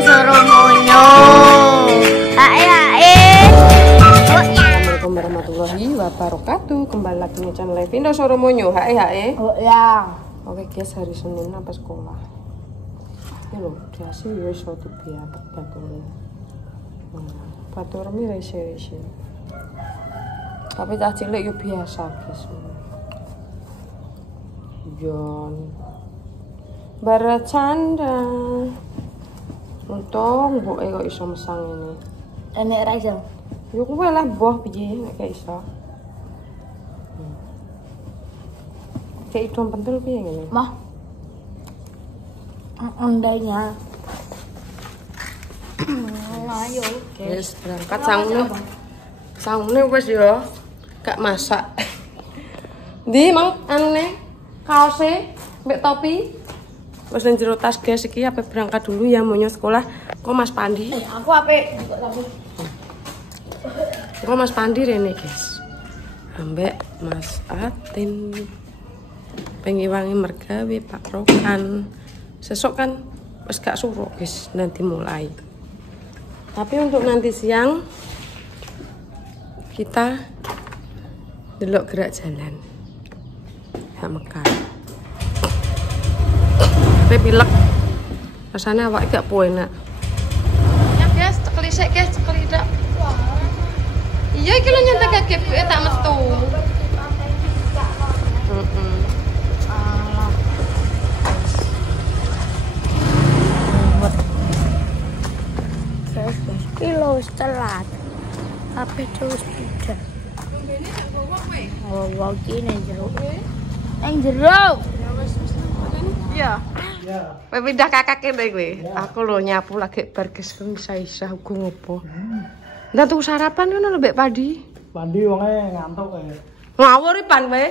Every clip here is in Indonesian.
Soromonyo. Assalamualaikum warahmatullahi wabarakatuh. Kembali lagi di channel Vindo Soromonyo. Oh ya. Oke guys, hari Senin apa sekolah? Ini loh, dasi wis iso dibiatet batur. Batur mi rese-rese. Tapi cah cilik yo biasa guys. Jon bercanda. Untung mboke kok iso mesang ini. Enek ra iso. Yo kuwi lah mbah piye nek gak iso. Kayak idom pentul piye ngene? Mah. Andainya. Ayo, Wis berangkat sangune wis yo. Gak masak. Ndi mang anune? Kaose mbek topi. Wis nang jero tas guys iki ape berangkat dulu ya monyo sekolah. Kok Mas Pandi? Aku ape juga tapi. Kok Mas Pandi rene guys. Ambek Mas Atin. Pengiwangi mergawe Pak Rokan. Sesok kan wis gak suruh guys nanti mulai. Tapi untuk nanti siang kita delok gerak jalan. Gak mekar. Tapi pilek. Rasanya awak gak enak. Ya guys, cekeli sik guys, cekeli dak. Iya iki lho nyentek gak gebuke tak metu. Kilo telat. Apa terus tidak? Oh, iki nang jero. Nang jero. Iya. Ya. Kowe pindah kakak kene kowe. Aku lho nyapu lagi bar guys isa-isa ugo ngopo. Ndak tuku sarapan ngono lho Mbak Padi. Pandi wonge ngantuk kae. Ngawur iki pan kowe.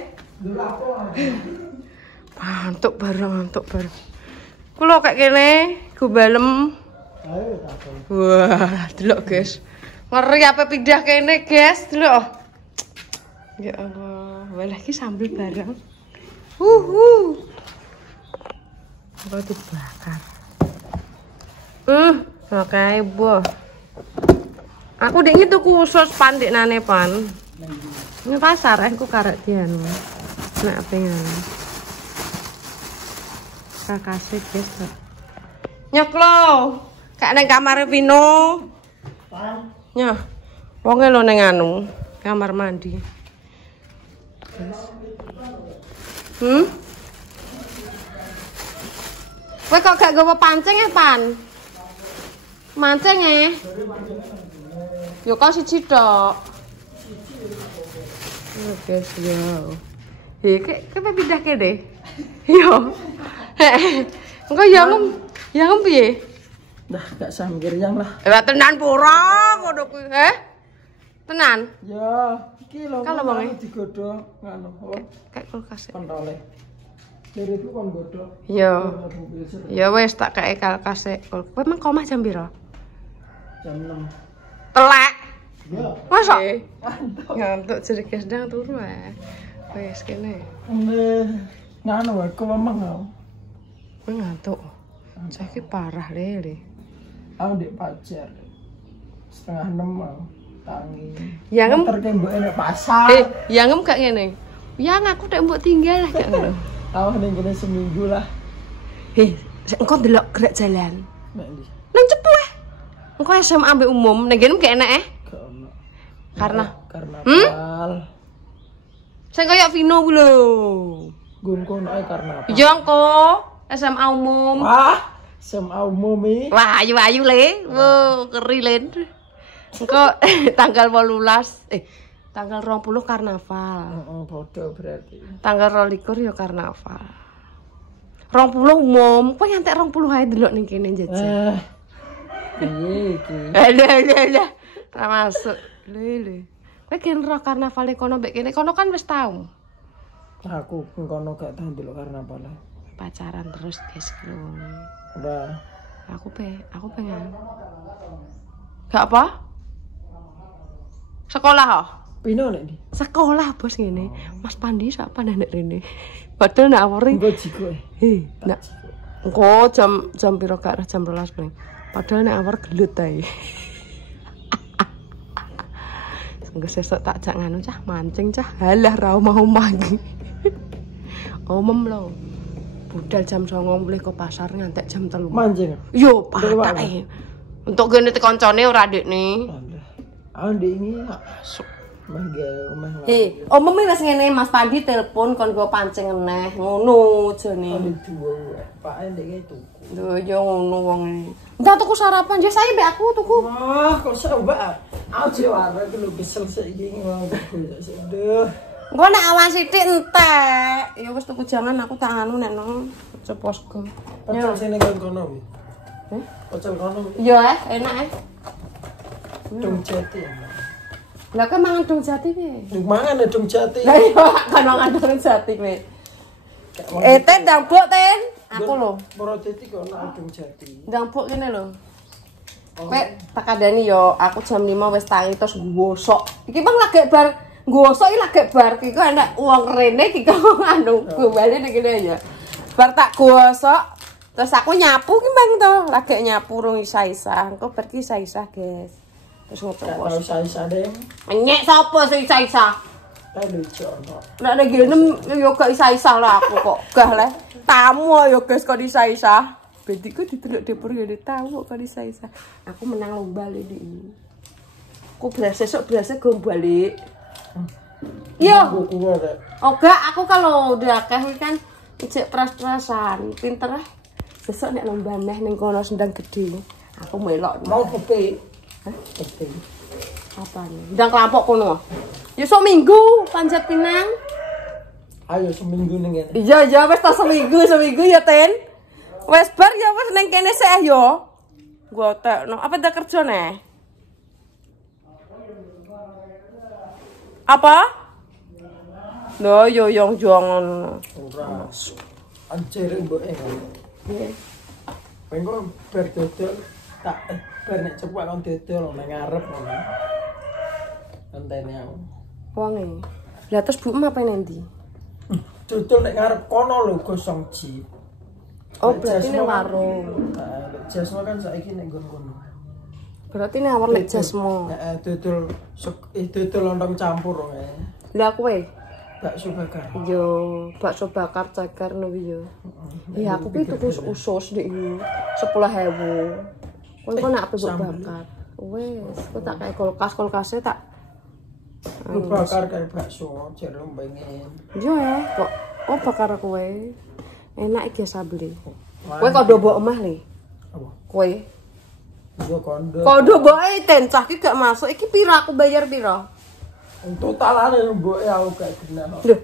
Ngantuk bareng. Kulo kayak kene gubalem. Ayo takon. Wah, delok guys. Ngeri apa pindah kene, guys. Delok. Ya Allah, walah iki sambil bareng. Apa dibakar. Oke, Bu. Aku dek tuku sos pandik nane pan. Ini pasar aku karek dianu. Nek pengen. Kakase guys. Nyoklo. Kak neng kamar Vino. Nyah. Wonge lho neng anu, kamar mandi. Kowe kok gak gawa pancing ya, Pan? Mancing ya? Yo kok siji tok. Guys, yo. Kowe pindah kene. Yo. Engko yang piye? Dah gak samgir yang lah. Tenan pura ngono kuwi, Tenan? Ya, iki lho. Kalau wonge digodhog ngono. Kayak kulkas. Kontole. Dari itu kon godhog. Yo. Ya wis tak kae kulkas. Kowe meng omah jam piro? Jam 6. Telek. Ya. Masa? Ngantuk jadi guys ndang turu ae. Wis kene. Nganu wae ku memang aku. Kowe ngantuk. Saiki parah le. Aku ndek pacar. 5:30 aku. Tangi. Ya ngem terkembok nek pasar. Ya ngem gak ngene. Ya aku nek mbok tinggal lah gak ngono. Aku ning kene seminggu lah. Engko delok gerak jalan. Nek ndi? Nang cepu engko SMA ambek umum, ning kene gak enak Gak ono. Karena karnaval. Sing kaya Vino ku lho. Gungku nek karnaval. Iya engko SMA umum. Wah, SMA umum iki. Wah, ayu-ayu le. Wo, keri len. Engko tanggal 18. Tanggal 20 karnaval. Heeh, bodoh berarti. Tanggal 22 ya karnaval. 20 umum. Kowe ngantek 20 ae delok ning kene jajal. Piye iki? Lah. Ta masuk. Le. Kowe gen ro karnaval kono mbek kene. Kono kan wis tau. Aku kono gak tahu delok karnaval. Pacaran terus guys lho. Udah. Aku pengen. Gak apa? Sekolah kok. Pino nek ndi? Sekolah bos ngene. Mas Pandi sak pandhe nek rene. Padahal nak awuri. Engko jigo. Nak. Engko jam piro gak jam 12 paling. Padahal nek awar gelut ae. Engko sesuk tak jak nganu cah mancing cah. Halah ra omah-omah iki. Omem lho. Budal jam 09.00 mulih ke pasar ngantek jam 3. Mancing. Yo patake. Untuk gene koncone ora ndekne. Ah ndek ini masuk. Omah. Omem wis ngene Mas Pandi telepon kon go pancing eneh. Ngono jane. Pak ndek itu. Lho yo ngono wong iki. Entar tuku sarapan ya saya mbek aku tuku. Wah, kok mbak. Aja wae iki lho kesel saiki wong aduh. Engko nek awan sithik entek. Ya wis tuku jangan aku tak anu nek nang Ceposgo. Pecel sini kan kono. Pecel kono. Ya enak Dung jati. Lah kan mangan dong jati piye? Dung mangan dung jati. Lah iya kan mangan dong jati kowe. Ten ndang buk ten. Aku lho. Poro jati kok ana dung jati. Ndang buk kene lho. Kowe tak kandhani yo aku jam 5 wis tangi terus gosok. Iki bang lagi bar gosok iki lagi bar iki kok enak wong rene iki kok anu bali nek kene ya. Bar tak gosok terus aku nyapu ki bang to, lagi nyapu rung isa-isa. Engko bar ki isa-isa, guys. Terus ngopo isa-isa deh. Nyek sapa sing isa-isa? Lucu ono. Nek nek ngene yo gak isa-isa lah aku kok. Gah le. Tamu yo guys kok isa-isa. Bediku diteluk depur ya tahu kok isa-isa. Aku menang lomba le di. Aku besok go balik. Iya. Oga, aku kalau udah akeh kan ijek pras-prasan, pinter ah. Besok nek lomba neh ning kono sendang gede. Aku melok. Mau kopi. Hah? Kopi. Apa nih? Ndang kelampok kono. Ya sok minggu panjat pinang. Ayo seminggu ning kene. Iya, wis ta seminggu ya, Ten. Wes bar ya wis ning kene sih yo. Gua tekno. Apa ndak kerja neh? Apa? Lho yo yang jangan. Ora. Anjir mboke. Nggih. Pengko bar dodol tak bar nek cepet kon dodol nang ngarep ngono. Entene aku. Wonge. Lah terus Bu apa nanti? Dodol nek ngarep kono lho gosong ji. Oh, berarti ning warung. Heeh, jasmo kan saiki nek nggon kono. Berarti ning awal lek jasmo. Heeh, dodol lontong campur wae. Lah kowe? Bakso bakar. Yo, bakso bakar ceker no yo. Ya aku ki tuku usus nek yo 10.000. Kowe nak apa bakar? Wes, kok tak kayak kulkas-kulkase tak bakar kayak bakso, jeruk pengen. Yo kok bakar kowe. Enak iki sabli. Kowe kok do mbok omah le? Apa? Kowe. Yo kondo. Kondo mboke ten cah ki gak masuk. Iki pira aku bayar pira? Totalane mboke aku gak genah. Lho,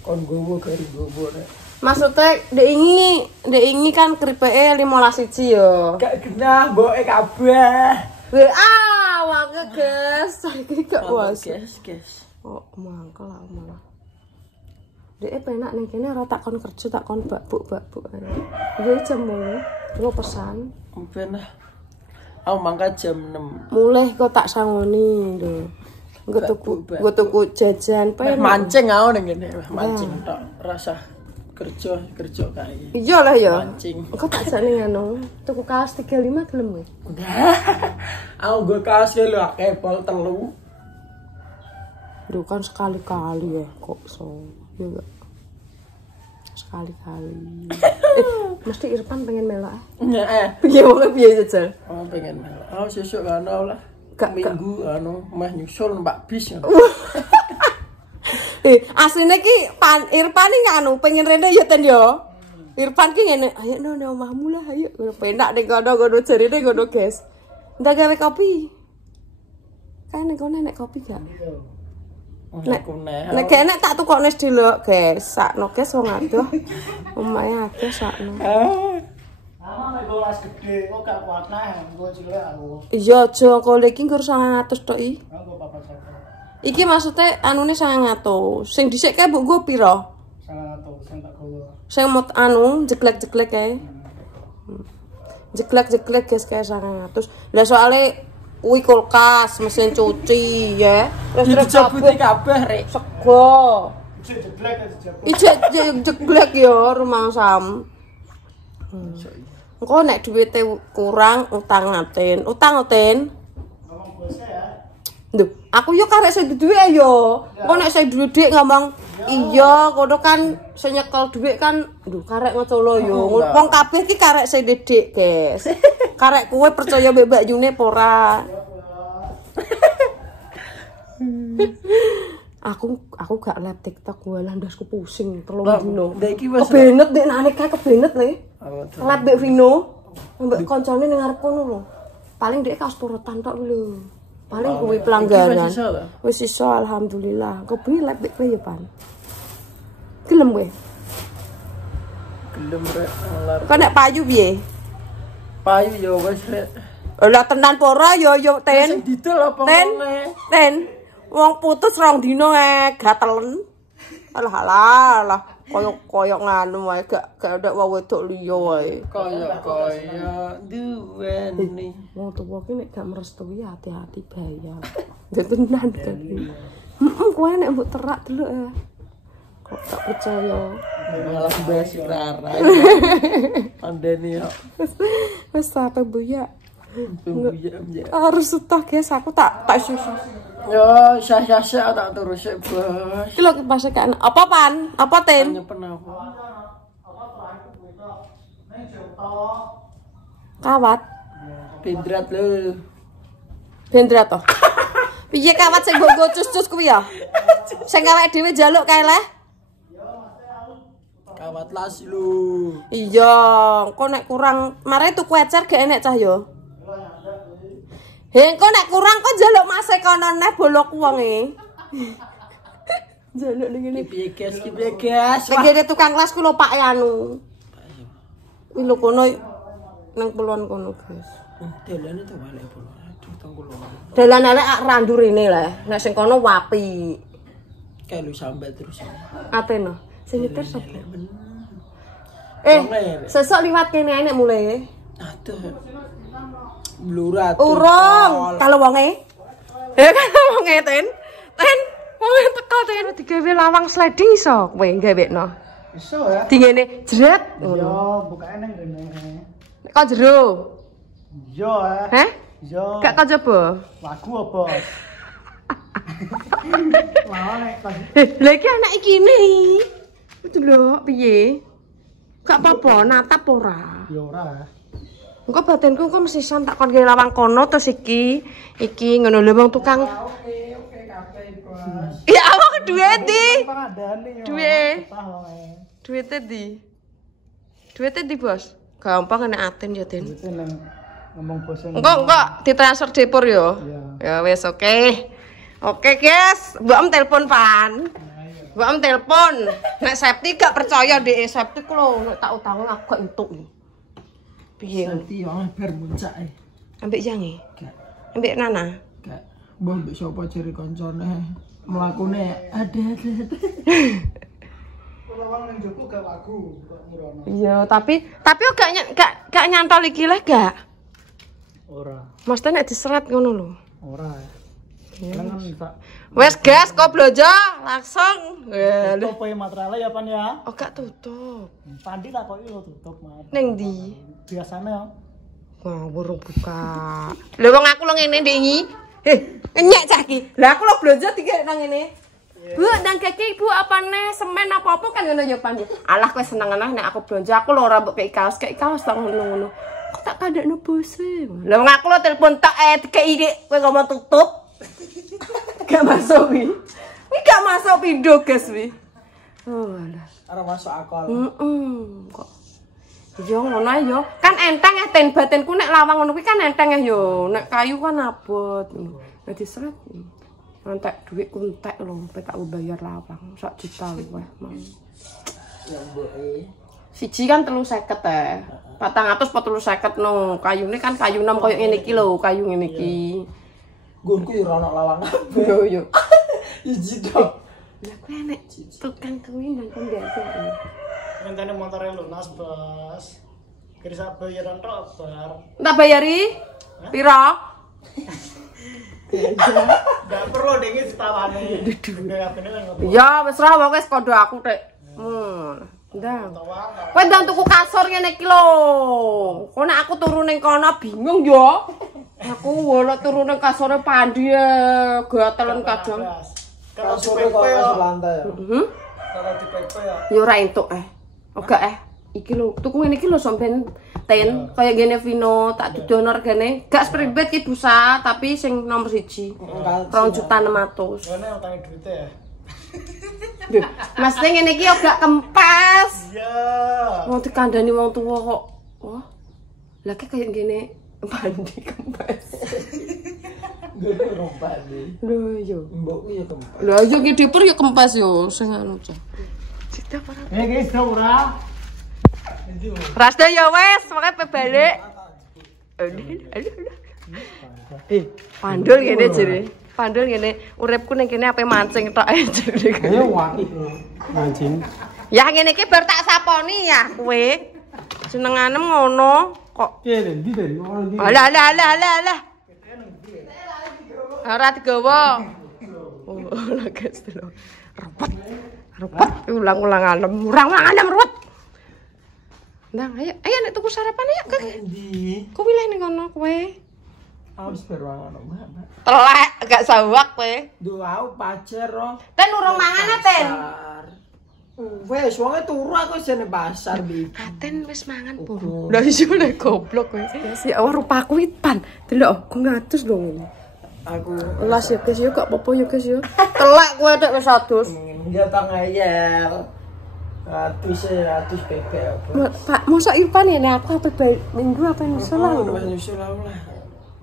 Kon gowo gari gowo nek. maksudnya dek ini kan keripeke 15 siji yo. Gak genah mboke kabeh. Wange guys, saiki gak puas. Guys. Oh, mangkel lah malah. Dek penak ning kene ora tak kon kerja tak kon bakbuk. Ya jam 8. Lo pesan. Ben aku mangkat jam 6. Mulai kok tak sangoni lho. Nggo tuku jajan penak. Mancing aku ning kene, mancing tok rasa kerja kae. Iya lah ya. Mancing. Kok tak jane ngono. Tuku kaos 35 gelem kowe. Aku go kaos lho akeh pol 3. Duh kan sekali-kali ya kok so. Ya enggak. Sekali-kali. Mesti Irfan pengen melok ah. Heeh. Piye wong piye jajal? Oh pengen melok. Oh sesuk kan lah. Gak Minggu anu meh nyusul Mbak Bis. Asline ki Irfan iki anu pengen rene ya ten yo. Irfan ki ngene, ayo no omahmu lah ayo. Penak ning kono jarine ngono, guys. Ndak gawe kopi. Kan ning kono nek kopi gak? Nek kene tak tukokne sedilok, guys. Sakno guys wong adoh. Omahe akeh sakno. Gede kok gak kuat nah, nggo cilik aku. Iya, aja kok iki nggur 100 tok iki. Iki maksudnya anune 100. Sing dhisik kae mbok nggo pira? 100 sing tak gowo. Sing mot anu jeglek-jeglek kae. Jeglek-jeglek guys kae 100. Lah soalé kuwi kulkas, mesin cuci ya. Terus Dijabuti kabeh rek. Sego. Jeglek Ijek jeglek yo rumah sam. Engko nek duwite kurang utang ngaten. Utang ngoten. Ngomong bose ya. Duh, aku yo karek sing duwe yo. Engko nek sing duwe dik ngomong iya, kono kan sing nyekel dhuwit kan duh karek ngecolo yo. Wong kabeh iki karek sing dik, guys. Karek kowe percaya mbek Mbak Yune apa ora? Aku gak liat TikTok gue lah ndasku pusing telung dino. Kebenet nek nanek kae kebenet le. Liat mbek Vino, mbek koncone ning ngarep kono lho. Paling dhek kaos porotan tok lho. Paling kuwi pelanggaran. Wis iso alhamdulillah. Kebi liat mbek kowe ya, Pan. Gelem kowe? Gelem rek ngelar. Kok nek payu piye? Payu yo wis rek. Lah tenan pora yo ten. Didol apa ngene? Ten. Wong putus 2 dino gatelen. Alah koyok nganu wae gak ada wong wedok liya wae. Koyok duweni. Wong tuwa ki nek gak merestui hati-hati bayar. Ya tenan kan. Heeh, kowe nek mbok terak delok ya. Kok tak percaya. Malah bahas rara. Pandeni yo. Wes apa Bu ya? Harus utah guys, aku tak susah. Yo, syah-syah tak terus sik, Bos. Iki lho pasekan. Apa Pan? Apa Ten? Penapa? Kawat. Pindrat lho. Bendra to. Piye kawat sing mbok go cus-cus kuwi ya? Sing awake dhewe njaluk kae leh. Kawat las lho. Iya, engko nek kurang mare tuku ecer gak enek cah yo. Engko nek kurang kok njaluk Mas kono neh bolok wonge. Njaluk ning ngene. Piye guys? Ngene tukang kelas ku lho Pak anu. Kuwi lho kono nang puluhan kono, guys. Dalane to balik puluhan. Aduh, tangkul. Dalan elek ak randu rene leh. Nek sing kono wapi. Kae lu sambat terus. Ateno. Sing nyetir sapa? Sesuk liwat kene ae nek mulai. Aduh. Blurat. Urung, kalau wonge. Kalau wonge Ten. Wonge teko Ten digawe lawang sliding iso kowe gawekno. Iso ya. Di ngene jret ngono. Yo, bukane nang rene. Kok jero? Yo, Heh? Yo. Gak kok coba? Lagu apa? Lawane kan. Lah iki anak iki ne. Itu lho, piye? Gak apa-apa, natap ora. Ya ora. Engko batinku kok mesti tak kon lawang kono terus iki ngono lho wong tukang. Oke, kabeh, Bos. Ya awak duit di. Pangadane yo. Duite di, Bos. Gampang nek aten ya, Den. Ngomong bosen. Engko ditransfer depur yo. Ya wis oke. Oke, guys. Mbak telepon Pan. Mbak telepon. Nek Septi gak percaya dhek Septi ku lho nek tak utangi aku gak entuk. Piye? Septi yo bar muncak e. Ambek jange? Gak. Ambek Nana? Gak. Mbah mbek sapa ciri koncone. Mlakune ada. Lawang ning jopo gak lagu kok murono. Iya, tapi gak nyantol iki leh gak? Ora. Mesti nek diseret ngono lho. Ora. Jangan tak. Wes gas kok blojo langsung. Tutup e materialnya ya Pan ya. Oh gak tutup. Pandi tak kok yo tutup, Mas. Ning ndi? Biasane ya. Wah, burung buka. Lha wong aku lho ngene ndek iki. Nyek cah iki. Lah aku lho blojo dikek nang ngene. Bu, nang keki Bu apa nih semen apa-apa kan ngono ya Pan. Alah kowe seneng ana nek aku blonjo aku lho ora mbok kei kaos tak ngono-ngono. Kok tak kandakno bose. Lah wong aku lho telepon tak dikei dik kowe ngomong tutup. Gak masuk wi. Wi gak masuk pindho guys wi. Oh alah. Ora masuk akal. Kok. Yo ngono ae yo. Kan enteng ya ten batinku nek lawang ngono kuwi kan enteng ya yo. Nek kayu kan abot. Nek diseret. Entek duit kuntek lho, tak bayar lawang 1 juta luwih mau. Ya mboke. Siji kan 350 teh. 400 apa 350 no. Kayune kan kayu 6 koyo ngene iki lho, kayu ngene iki. Nggonku yo ono lawang. Yo. Iji tok. Lah kuwi nek tukang kuwi nang kon biasa. Ngenteni motore lunas, Bos. Kira bayaran tok bar. Tak bayari? Piro? Enggak perlu dengi setawani. Ya wis ra wong wis kondo aku tek. Ndang. Kowe ndang tuku kasur ngene iki lho. Kok nek aku turu ning kono bingung ya. Aku wolok turu ning kasure Pandi gatelen kadang. Kasure kok kasur lantai. Heeh. Kalau di PP ya. Ya ora entuk Oga iki lho, tuku ngene iki lho sampean ten kaya ngene Vino tak dudono regane. Gak spribet ki busa, tapi sing nomor 1. 2.600.000. Ngene utangi duite ya. Lho, Mas ngene iki gak kempes. Iya. Mau dikandani wong tuwa kok. Wah. Lah kaya ngene Pandi kempes. Ngene rompak iki. Lho yo. Mbokku ya kempes. Lah yo ki diper yo kempes yo sing anu cah. Cita para. Guys, ora. Rasda ya wes, makanya balik. Pandul ngene jere. Pandul ngene, uripku ning kene ape mancing tok ae jere. Ayo waki mancing. Ya ngene iki bar tak saponi ya kowe. Senenganem ngono kok. Piye ndi dari ono ndi? Alah. Ora digawa. Oh, lah guys lho. Repot. Ulang-ulang anem ruwet. Ndang, ayo nek tuku sarapan ya, Kak. Ndi? Kok wileh ning kono kowe? Aus beruangan Mbak. Telek, gak sawak kowe. Duh, aku pacar roh. Ten urung mangan ten. Wes, wonge turu aku jane pasar iki. Ten wis mangan po. Lah iso nek goblok kowe. Ya rupaku ipan. Delok, kok ngatus lho ngene. Aku Las ya guys yo gak apa-apa yo guys yo. Telek kowe tek wis adus. enggak tak ngayal. Ratus PP apa? Pak, mosok Ipan ya nek aku apa minggu apa musola ngono. Nyusul lah.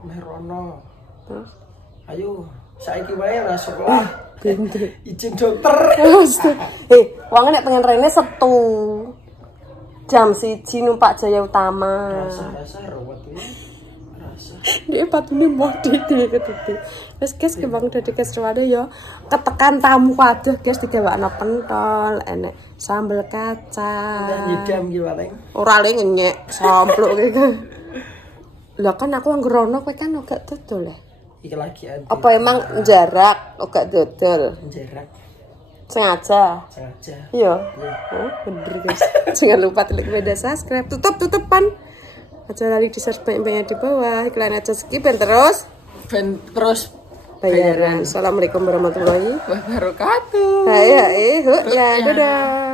Merono. Terus Ayo, saiki wae ra sekolah. gendhe. Izin dokter. Wong nek pengen rene Setu. Jam 1 numpak Jaya Utama. Rasa rawat iki. Rasa. Dia patune modi dia ketute. Wes guys kembang dadi keseruane ya. Ketekan tamu kabeh guys digawakno pentol, enek sambel kacang. Nyidam ki paling. Ora le ngenyek sampluk iki. Lah kan aku anggerono kowe kan gak dodol ya. Iki lagi ada. Apa emang jarak gak dodol? Jarak Sengaja. saja. Iya. Oh, bener guys. Jangan lupa klik media subscribe. Tutupan. Aja lali di share banyak-banyak di bawah. Iklan aja skip dan terus Terus bayaran. Assalamualaikum warahmatullahi wabarakatuh. wabarakatuh. Ya, dadah.